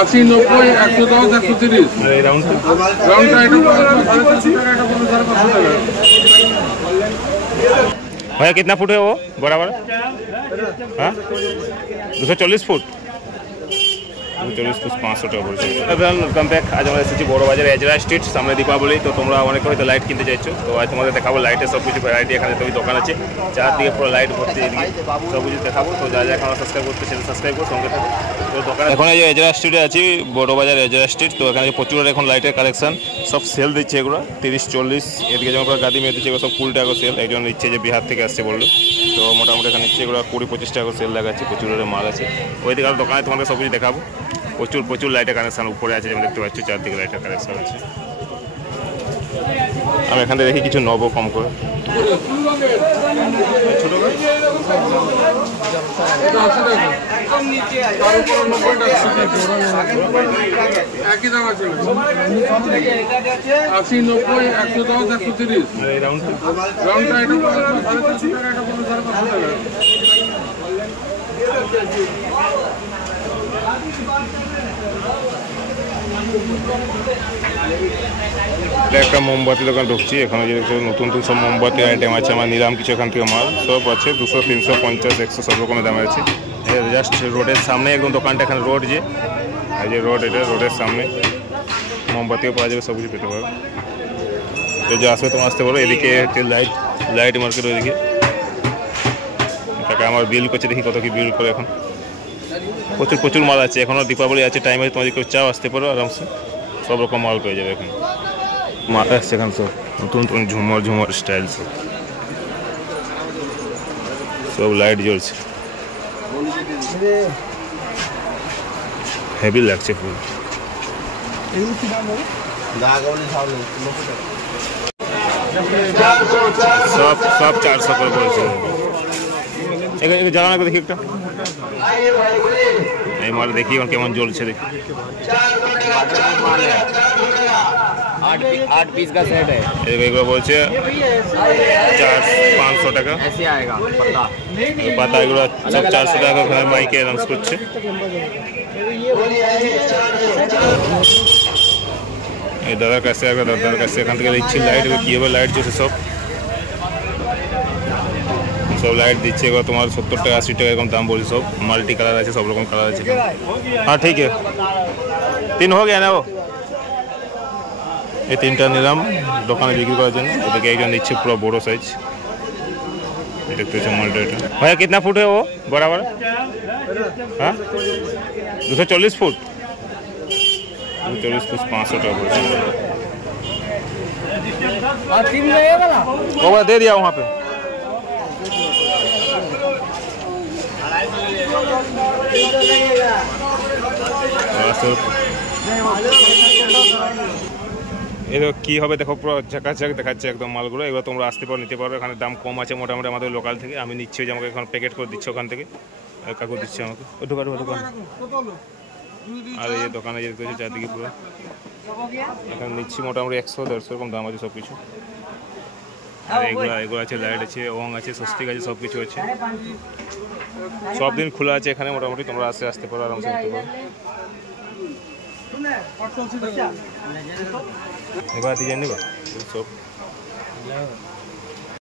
80, 90, 110, 130 রাউন্ডটা এটা 450 টাকা, এটা 550 টাকা। भैया कितना फुट है वो बराबर? हाँ 240 फुट 240 फुट 500 টাকা পড়ছে। Welcome back. আজ আমরা এসেছি বড় বাজারে এজরা স্ট্রিট, সামনে দীপাবলি। তো তোমরা অনেকে হয়তো লাইট কিনতে চাইছো, তো আজ তোমাদের দেখাবো লাইটের সব কিছু ভ্যারাইটি। এখানে তো দোকান আছে, চারদিকে পুরো লাইট ভর্তি, এদিকে সব কিছু দেখাবো। তো যা যা এখন সাবস্ক্রাইব করতে সেটা সাবস্ক্রাইব করো, সঙ্গে থাকো। তো দোকানে এখন এই যে এজরা স্ট্রিটে আছি, বড় বাজার এজরা স্ট্রিট। তো এখানে প্রচুর এখন লাইটের কালেকশন, সব সেল দিচ্ছে এগুলো 30-40। এদিকে যেমন গাদি মেয়ে দিচ্ছে এগুলো সব 20 টাকা সেল। একজন নিচ্ছে যে বিহার থেকে আসছে বললো, তো মোটামুটি এখানে নিচ্ছে এগুলো 20-25 টাকা সেল লাগাচ্ছে। প্রচুর মাল আছে ওইদিকে, আর দোকানে তোমাদের সব কিছু দেখাবো। প্রচুর লাইটের কানেকশন উপরে আছে, যেমন দেখতে পাচ্ছ চারদিকে লাইটের কানেকশন আছে। আমি এখান থেকে দেখি কিছু নব কম করে। একই দাম আছে 80, 90, 110, 130 রাউন্ডটা এটা 450 টাকা, এটা 550 টাকা। একটা মোমবাতি দোকান ঢুকছি। এখানে যে নতুন সব মোমবাতি আইটেম আছে, আমার নিলাম কিছু এখান থেকে মাল সব আছে 200, 350, 100 সব রকমের দাম আছে। জাস্ট রোডের সামনে একদম দোকানটা, এখানে রোড যে এই যে রোড, এটা রোডের সামনে মোমবাতিও পাওয়া যাবে, সব কিছু পেতে পারো। তো যে আসবে তোমার আসতে পারো। এদিকে লাইট মার্কেট, ওইদিকে টাকা আমার বিল করছে, দেখি কত কি বিল করে। এখন প্রচুর মাল আছে, এখনও দীপাবলি আছে, টাইম আছে। তোমার কেউ চাও আসতে পারো আরামসে, সব রকম মাল পেয়ে যাবে এখানে। মাল আসছে এখানে সব নতুন ঝুমর স্টাইল, সব লাইট জ্বলছে, হেভি লাগছে ফুল। সব 400 করে বলছে। জ্বালানো দেখি একটা, এই মাল দেখি এখন কেমন জ্বলছে দেখি। 8 पीस का सेट है। এগুলো বলছে 500 টাকা। ऐसे आएगा पता পাতা এগুলো সব 400 টাকা ওখানে মাইকে অ্যানাউন্স করছে। এই দাদার কাছে এখান থেকে দিচ্ছি লাইট, কীভাবে লাইট জ্বলছে সব লাইট দিচ্ছে। এগুলো তোমার 70 টাকা 80 টাকা এরকম দাম বলছে। সব মাল্টি কালার আছে, সব রকম কালার আছে। হ্যাঁ ঠিক আছে, 3 हो गया ना वो। এই 3টা নিলাম দোকানে বিক্রি করার জন্য। ওদেরকে একজন দিচ্ছে পুরো বড়ো সাইজ, দেখতে হচ্ছে মালটা। এটা ভাইয়া कितना फुट है वो बराबर? हाँ 240 फुट 240 फुट 500 টাকা পড়ছে। वो दे दिया वहाँ पे। এবার কী হবে দেখো, পুরো ঝাঁকাঝাঁক দেখাচ্ছে একদম মালগুলো। এবার তোমরা আসতে পারো, নিতে পারো। এখানে দাম কম আছে মোটামুটি আমাদের লোকাল থেকে। আমি নিচ্ছি যে আমাকে এখন প্যাকেট করে দিচ্ছে ওখান থেকে, কাকু দিচ্ছে আমাকে। দোকান আর এই দোকানে যে দেখতে চারদিকে পুরো এখানে নিচ্ছি মোটামুটি 100-150 এরকম দাম আছে সব কিছু। আর এগুলো আছে, লাইট আছে, ওং আছে, স্বস্তিক আছে, সব কিছু আছে। সব দিন খোলা আছে এখানে মোটামুটি, তোমরা আসতে পারো আরামসে নিতে পারো। এবার ডিজাইন নেবা সব